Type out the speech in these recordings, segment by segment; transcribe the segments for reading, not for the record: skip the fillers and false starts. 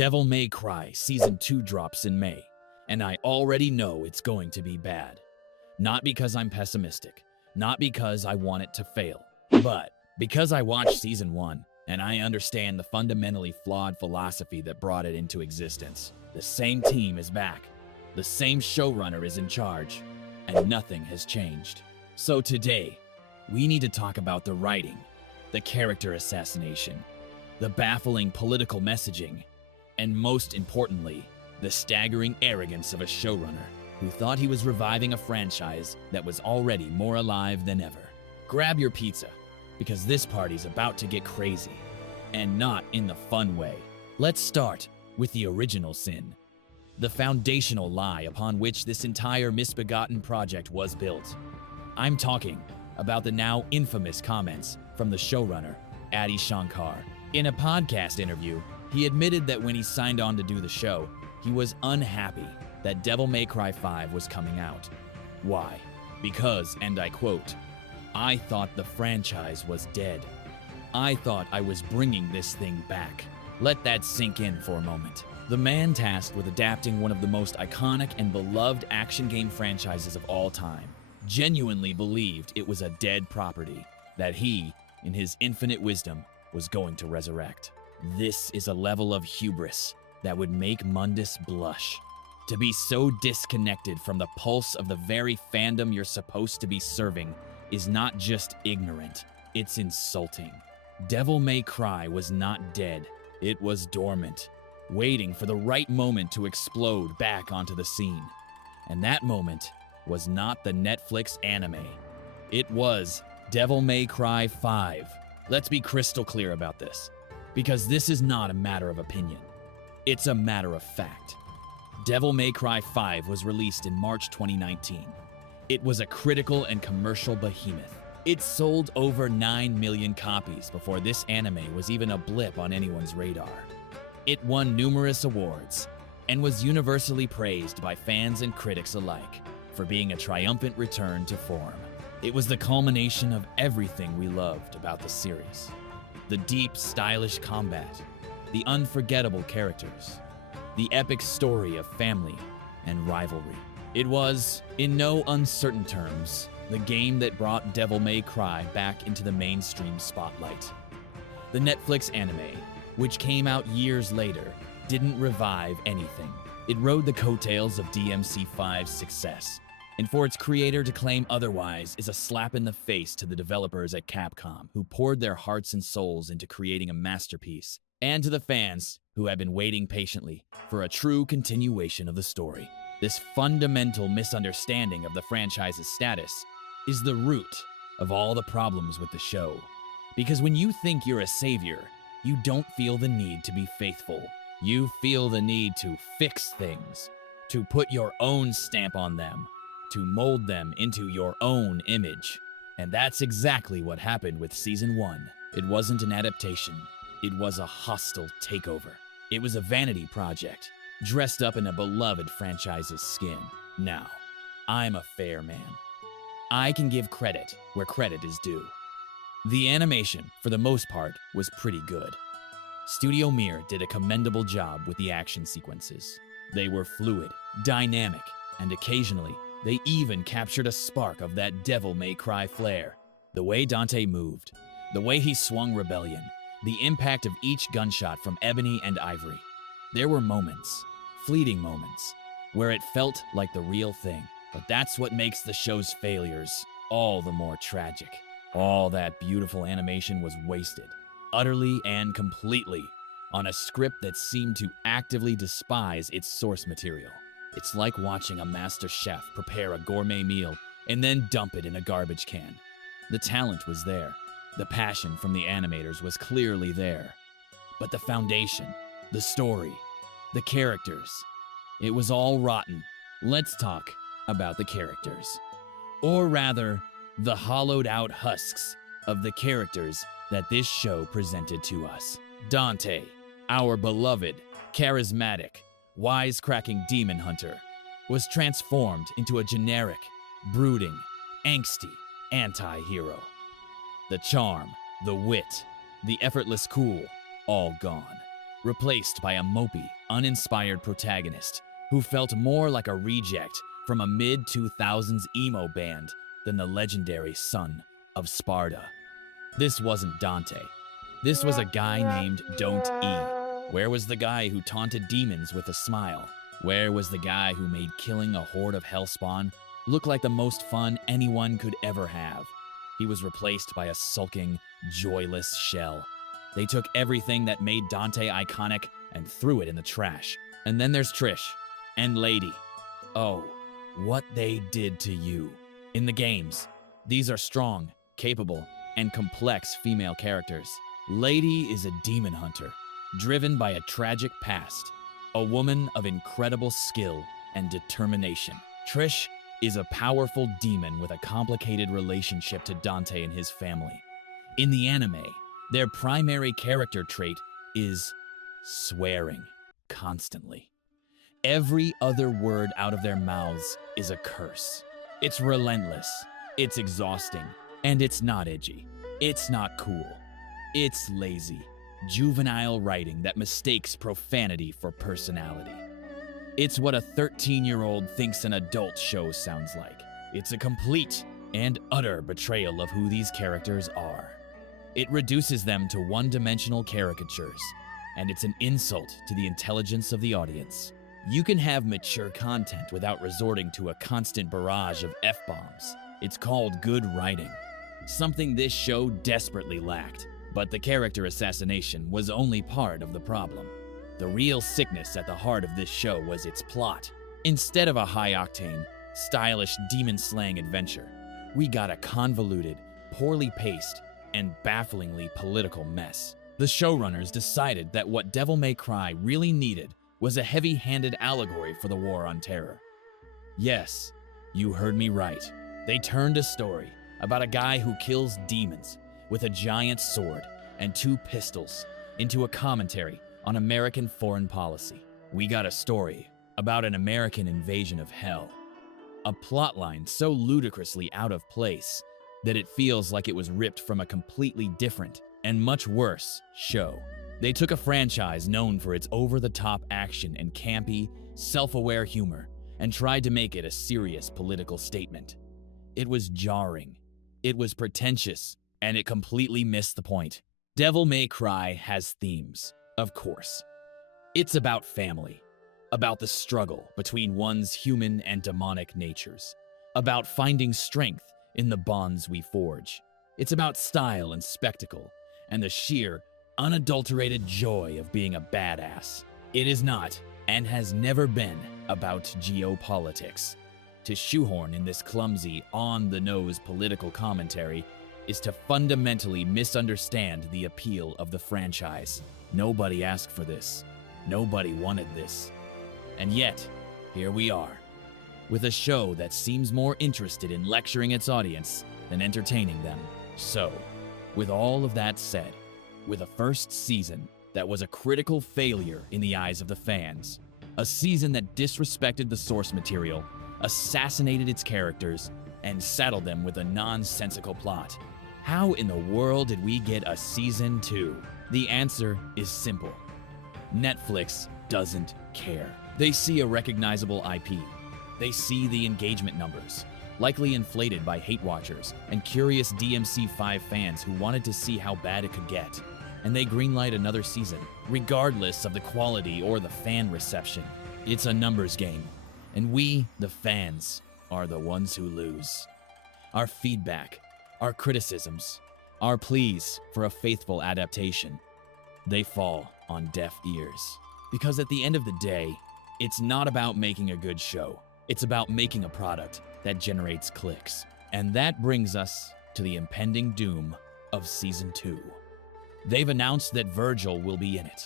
Devil May Cry Season 2 drops in May, and I already know it's going to be bad. Not because I'm pessimistic, not because I want it to fail, but because I watched Season 1 and I understand the fundamentally flawed philosophy that brought it into existence. The same team is back, the same showrunner is in charge, and nothing has changed. So today, we need to talk about the writing, the character assassination, the baffling political messaging, and most importantly, the staggering arrogance of a showrunner who thought he was reviving a franchise that was already more alive than ever. Grab your pizza, because this party's about to get crazy, and not in the fun way. Let's start with the original sin, the foundational lie upon which this entire misbegotten project was built. I'm talking about the now infamous comments from the showrunner, Adi Shankar. In a podcast interview, he admitted that when he signed on to do the show, he was unhappy that Devil May Cry 5 was coming out. Why? Because, and I quote, "I thought the franchise was dead. I thought I was bringing this thing back." Let that sink in for a moment. The man tasked with adapting one of the most iconic and beloved action game franchises of all time genuinely believed it was a dead property that he, in his infinite wisdom, was going to resurrect. This is a level of hubris that would make Mundus blush. To be so disconnected from the pulse of the very fandom you're supposed to be serving is not just ignorant, it's insulting. Devil May Cry was not dead, it was dormant, waiting for the right moment to explode back onto the scene. And that moment was not the Netflix anime. It was Devil May Cry 5. Let's be crystal clear about this, because this is not a matter of opinion. It's a matter of fact. Devil May Cry 5 was released in March 2019. It was a critical and commercial behemoth. It sold over 9 million copies before this anime was even a blip on anyone's radar. It won numerous awards and was universally praised by fans and critics alike for being a triumphant return to form. It was the culmination of everything we loved about the series. The deep, stylish combat, the unforgettable characters, the epic story of family and rivalry. It was, in no uncertain terms, the game that brought Devil May Cry back into the mainstream spotlight. The Netflix anime, which came out years later, didn't revive anything. It rode the coattails of DMC5's success, and for its creator to claim otherwise is a slap in the face to the developers at Capcom who poured their hearts and souls into creating a masterpiece, and to the fans who have been waiting patiently for a true continuation of the story. This fundamental misunderstanding of the franchise's status is the root of all the problems with the show. Because when you think you're a savior, you don't feel the need to be faithful. You feel the need to fix things, to put your own stamp on them, to mold them into your own image. And that's exactly what happened with Season 1. It wasn't an adaptation. It was a hostile takeover. It was a vanity project, dressed up in a beloved franchise's skin. Now, I'm a fair man. I can give credit where credit is due. The animation, for the most part, was pretty good. Studio Mir did a commendable job with the action sequences. They were fluid, dynamic, and occasionally, they even captured a spark of that Devil May Cry flair. The way Dante moved, the way he swung Rebellion, the impact of each gunshot from Ebony and Ivory. There were moments, fleeting moments, where it felt like the real thing. But that's what makes the show's failures all the more tragic. All that beautiful animation was wasted, utterly and completely, on a script that seemed to actively despise its source material. It's like watching a master chef prepare a gourmet meal and then dump it in a garbage can. The talent was there. The passion from the animators was clearly there. But the foundation, the story, the characters, it was all rotten. Let's talk about the characters. Or rather, the hollowed out husks of the characters that this show presented to us. Dante, our beloved, charismatic, wisecracking demon hunter, was transformed into a generic, brooding, angsty anti-hero. The charm, the wit, the effortless cool, all gone. replaced by a mopey, uninspired protagonist who felt more like a reject from a mid-2000s emo band than the legendary son of Sparta. This wasn't Dante. This was a guy named Don't E. Where was the guy who taunted demons with a smile? Where was the guy who made killing a horde of hellspawn look like the most fun anyone could ever have? He was replaced by a sulking, joyless shell. They took everything that made Dante iconic and threw it in the trash. And then there's Trish and Lady. Oh, what they did to you. In the games, these are strong, capable, and complex female characters. Lady is a demon hunter, driven by a tragic past, a woman of incredible skill and determination. Trish is a powerful demon with a complicated relationship to Dante and his family. In the anime, their primary character trait is swearing constantly. Every other word out of their mouths is a curse. It's relentless, it's exhausting, and it's not edgy. It's not cool. It's lazy, juvenile writing that mistakes profanity for personality. It's what a 13-year-old thinks an adult show sounds like. It's a complete and utter betrayal of who these characters are. It reduces them to one-dimensional caricatures, and it's an insult to the intelligence of the audience. You can have mature content without resorting to a constant barrage of F-bombs. It's called good writing, something this show desperately lacked. But the character assassination was only part of the problem. The real sickness at the heart of this show was its plot. Instead of a high-octane, stylish demon-slaying adventure, we got a convoluted, poorly paced, and bafflingly political mess. The showrunners decided that what Devil May Cry really needed was a heavy-handed allegory for the War on Terror. Yes, you heard me right. They turned a story about a guy who kills demons with a giant sword and 2 pistols into a commentary on American foreign policy. We got a story about an American invasion of hell. A plotline so ludicrously out of place that it feels like it was ripped from a completely different and much worse show. They took a franchise known for its over-the-top action and campy, self-aware humor and tried to make it a serious political statement. It was jarring, it was pretentious, and it completely missed the point. Devil May Cry has themes, of course. It's about family, about the struggle between one's human and demonic natures, about finding strength in the bonds we forge. It's about style and spectacle, and the sheer, unadulterated joy of being a badass. It is not, and has never been, about geopolitics. To shoehorn in this clumsy, on-the-nose political commentary is to fundamentally misunderstand the appeal of the franchise. Nobody asked for this. Nobody wanted this. And yet, here we are, with a show that seems more interested in lecturing its audience than entertaining them. So, with all of that said, with a first season that was a critical failure in the eyes of the fans, a season that disrespected the source material, assassinated its characters, and saddled them with a nonsensical plot, how in the world did we get a season 2? The answer is simple. Netflix doesn't care. They see a recognizable IP. They see the engagement numbers, likely inflated by hate watchers and curious DMC5 fans who wanted to see how bad it could get. And they greenlight another season, regardless of the quality or the fan reception. It's a numbers game, and we, the fans, are the ones who lose. Our feedback, our criticisms, our pleas for a faithful adaptation, they fall on deaf ears. Because at the end of the day, it's not about making a good show. It's about making a product that generates clicks. And that brings us to the impending doom of Season 2. They've announced that Virgil will be in it.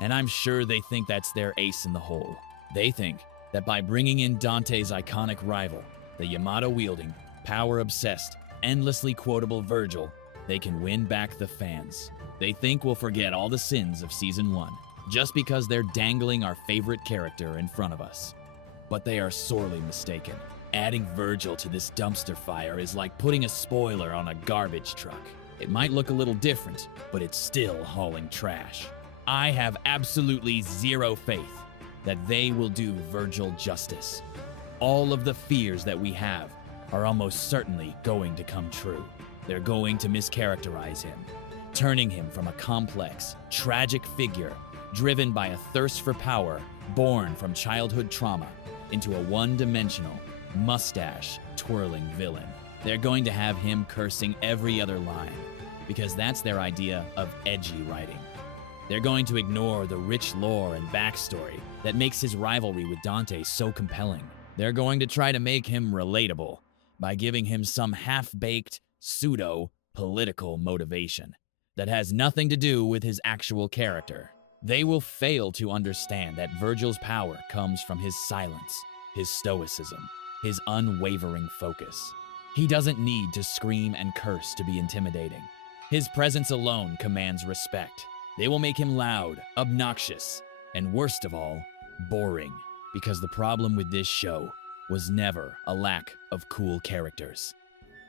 And I'm sure they think that's their ace in the hole. They think that by bringing in Dante's iconic rival, the Yamato-wielding, power-obsessed, endlessly quotable Virgil, they can win back the fans. They think we'll forget all the sins of Season 1, just because they're dangling our favorite character in front of us. But they are sorely mistaken. Adding Virgil to this dumpster fire is like putting a spoiler on a garbage truck. It might look a little different, but it's still hauling trash. I have absolutely zero faith that they will do Virgil justice. All of the fears that we have are almost certainly going to come true. They're going to mischaracterize him, turning him from a complex, tragic figure driven by a thirst for power born from childhood trauma into a one-dimensional, mustache-twirling villain. They're going to have him cursing every other line because that's their idea of edgy writing. They're going to ignore the rich lore and backstory that makes his rivalry with Dante so compelling. They're going to try to make him relatable by giving him some half-baked, pseudo-political motivation that has nothing to do with his actual character. They will fail to understand that Virgil's power comes from his silence, his stoicism, his unwavering focus. He doesn't need to scream and curse to be intimidating. His presence alone commands respect. They will make him loud, obnoxious, and worst of all, boring. Because the problem with this show was never a lack of cool characters.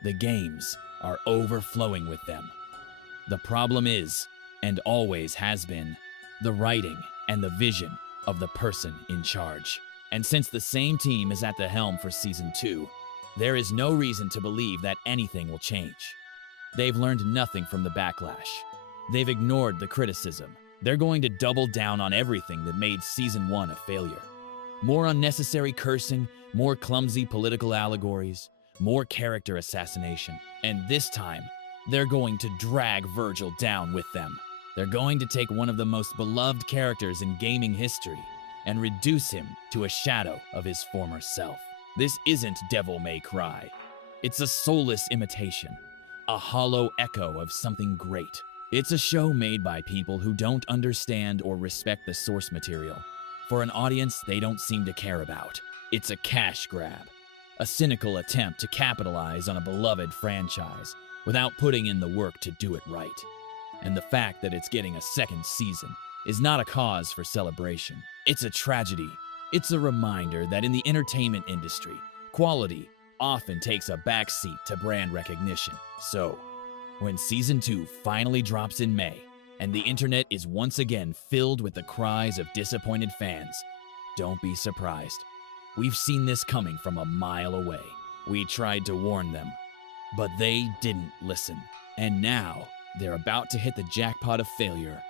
The games are overflowing with them. The problem is, and always has been, the writing and the vision of the person in charge. And since the same team is at the helm for Season 2, there is no reason to believe that anything will change. They've learned nothing from the backlash. They've ignored the criticism. They're going to double down on everything that made Season 1 a failure. More unnecessary cursing, more clumsy political allegories, more character assassination. And this time, they're going to drag Virgil down with them. They're going to take one of the most beloved characters in gaming history and reduce him to a shadow of his former self. This isn't Devil May Cry. It's a soulless imitation, a hollow echo of something great. It's a show made by people who don't understand or respect the source material, for an audience they don't seem to care about. It's a cash grab, a cynical attempt to capitalize on a beloved franchise without putting in the work to do it right. And the fact that it's getting a second season is not a cause for celebration. It's a tragedy. It's a reminder that in the entertainment industry, quality often takes a backseat to brand recognition. So, when Season 2 finally drops in May, and the internet is once again filled with the cries of disappointed fans, don't be surprised. We've seen this coming from a mile away. We tried to warn them, but they didn't listen. And now, they're about to hit the jackpot of failure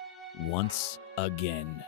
once again.